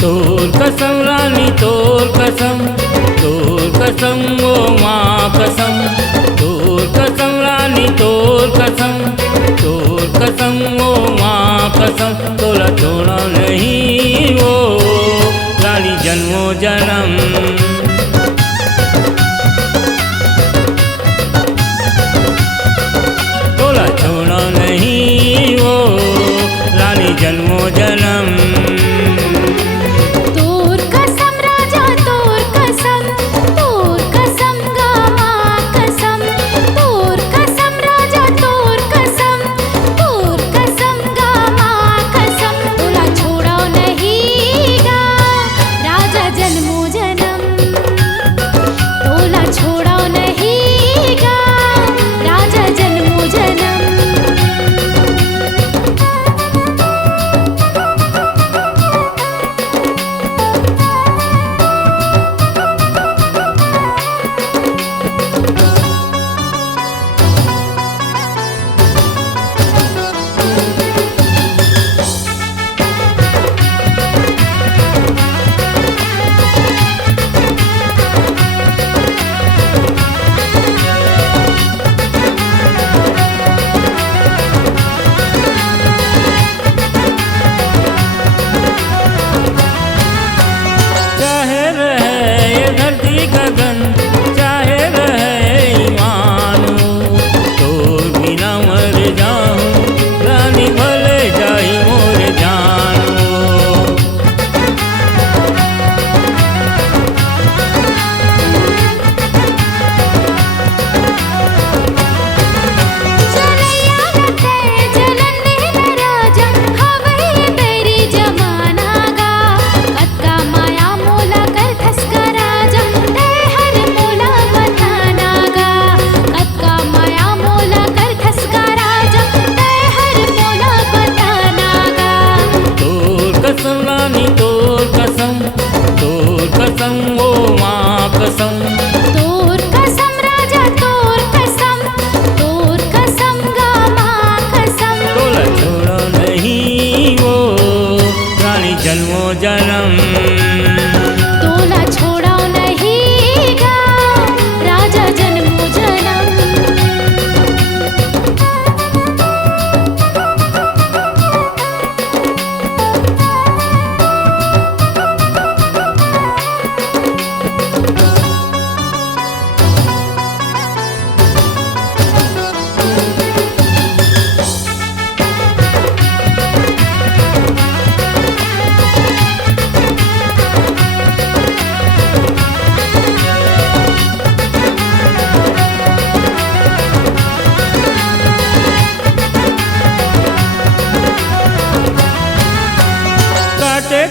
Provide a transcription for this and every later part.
तोर कसम रानी तोर कसम ओ माँ कसम, तोर कसम रानी तोर कसम ओ माँ कसम, तोला छोड़ा नहीं वो रानी जन्मों जन्म। तोला छोड़ा नहीं वो रानी जन्मों जन्म। जन्मों जन्म तोला छोड़ा नहीं गा राजा जन्मों जन्म।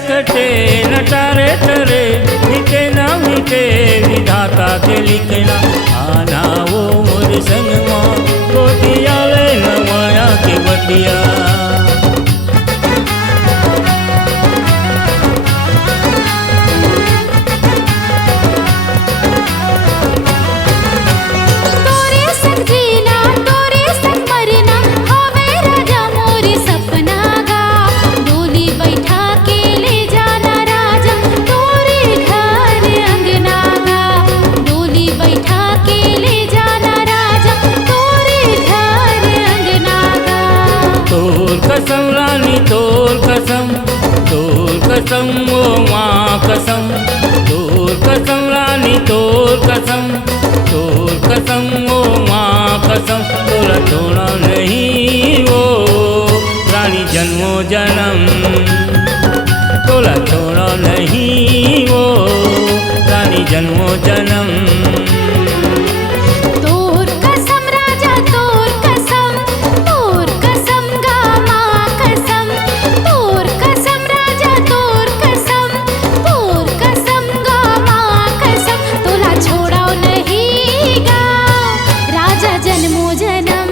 कटे नटारे टरे मिटे ना मिटे विधाता के लिखना आना वो मोर संगवा गोदिया ले न माया के बतिया। कसम रानी तोर कसम ओ माँ कसम, तोर कसम रानी तोर कसम ओ माँ कसम, तोला छोड़ा नहीं वो रानी जन्मों जन्म। तोला छोड़ा नहीं वो रानी जन्मों जन्म। जन्मों जन्म।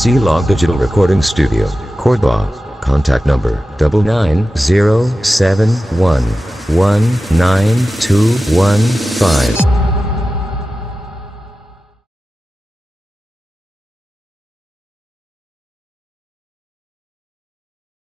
C Log Digital Recording Studio, Cordoba. Contact number 99071192115.